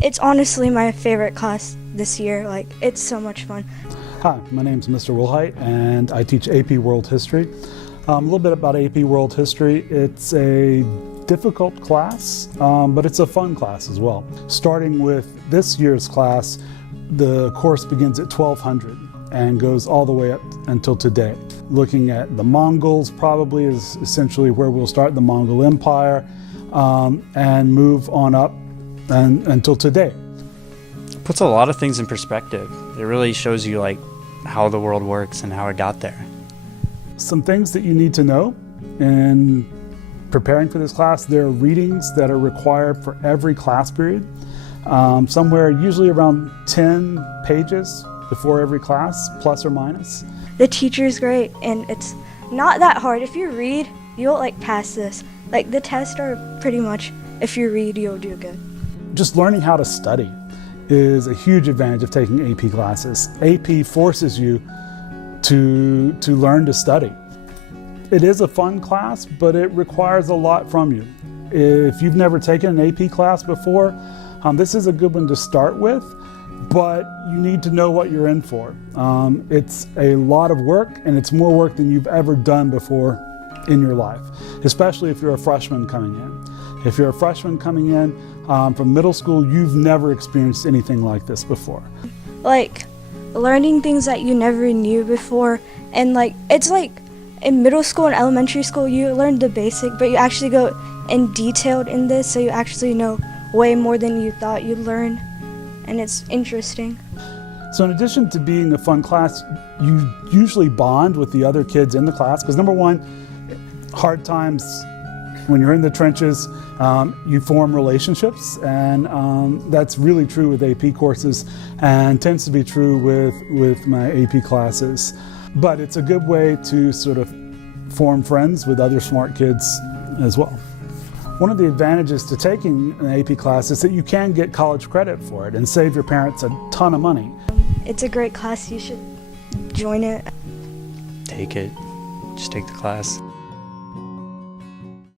It's honestly my favorite class this year. Like, it's so much fun. Hi, my name is Mr. Wilhite and I teach AP World History. A little bit about AP World History. It's a difficult class, but it's a fun class as well. Starting with this year's class, the course begins at 1200 and goes all the way up until today. Looking at the Mongols probably is essentially where we'll start, the Mongol Empire, and move on up until today. Puts a lot of things in perspective. It really shows you like how the world works and how it got there. Some things that you need to know in preparing for this class: there are readings that are required for every class period, somewhere usually around 10 pages before every class, plus or minus. The teacher's great, and it's not that hard. If you read, you'll like pass this. Like, the tests are pretty much, if you read, you'll do good. Just learning how to study is a huge advantage of taking AP classes. AP forces you to learn to study. It is a fun class, but it requires a lot from you. If you've never taken an AP class before, this is a good one to start with, but you need to know what you're in for. It's a lot of work, and it's more work than you've ever done before in your life, especially if you're a freshman coming in. If you're a freshman coming in from middle school, you've never experienced anything like this before. Like, learning things that you never knew before, and like, it's like in middle school and elementary school you learn the basic, but you actually go in detailed in this, so you actually know way more than you thought you'd learn, and it's interesting. So in addition to being a fun class, you usually bond with the other kids in the class, because number one, hard times, when you're in the trenches, you form relationships, and that's really true with AP courses and tends to be true with my AP classes. But it's a good way to sort of form friends with other smart kids as well. One of the advantages to taking an AP class is that you can get college credit for it and save your parents a ton of money. It's a great class. You should join it. Take it. Just take the class.